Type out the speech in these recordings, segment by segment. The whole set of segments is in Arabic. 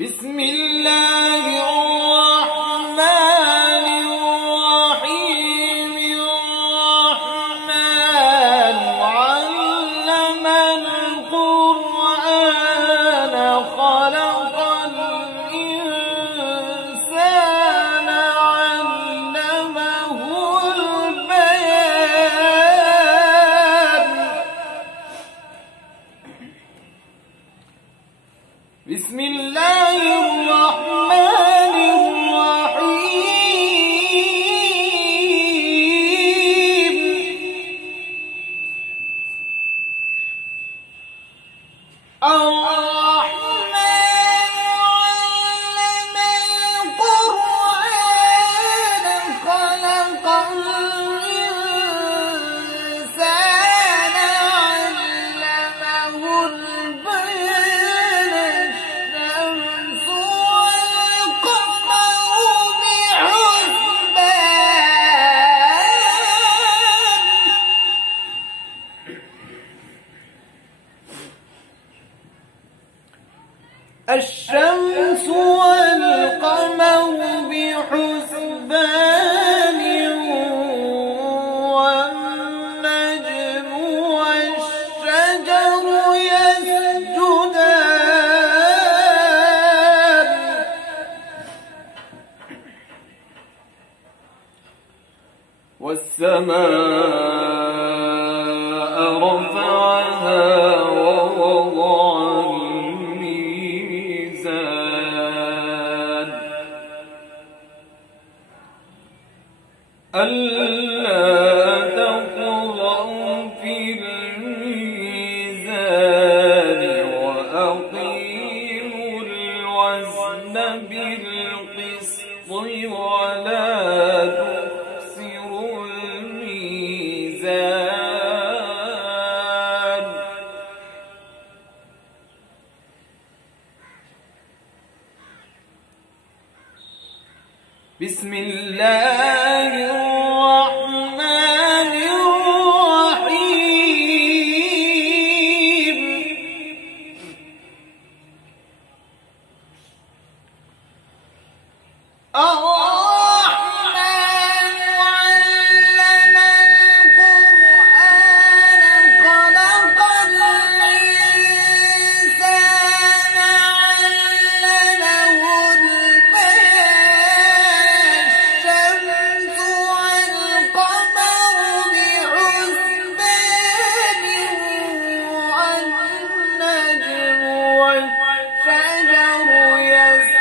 بسم الله الرحمن الرحيم الرحمن علم القرآن خلق الإنسان علمه البيان بسم الله الرحمن الرحيم الرحمن علم القرآن خلق الإنسان علمه البيان الشمس والقمر بحسبان والنجم والشجر يسجدان والسماء رفعها ووضع الميزان ألا تطغوا في الميزان وأقيموا الوزن بالقسط ولا تخسروا الميزان بسم الله الرحمن الرحيم الرحمن علم القرآن خلق الإنسان علمه البيان الشمس والقمر بحسبان والنجم والشجر يسجدان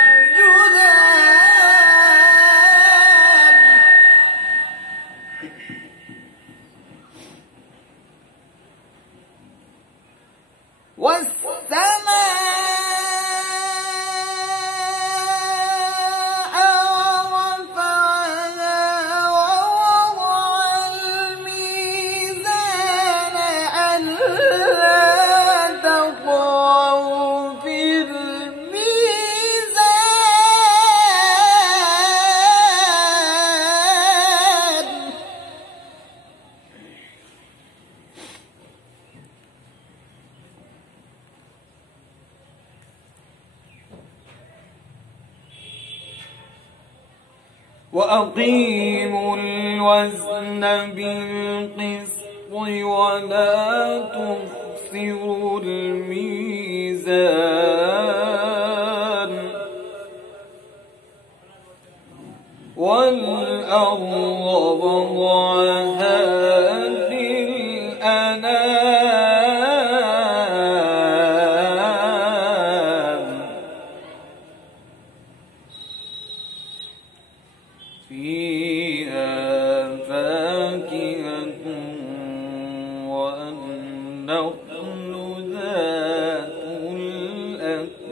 والسماء رفعها ووضع الميزان ألا تطغوا في الميزان وأقيموا الوزن بالقسط ولا تخسروا الميزان والأرض وضعها للأنام فيها فاكهة والنخل ذات الأكمام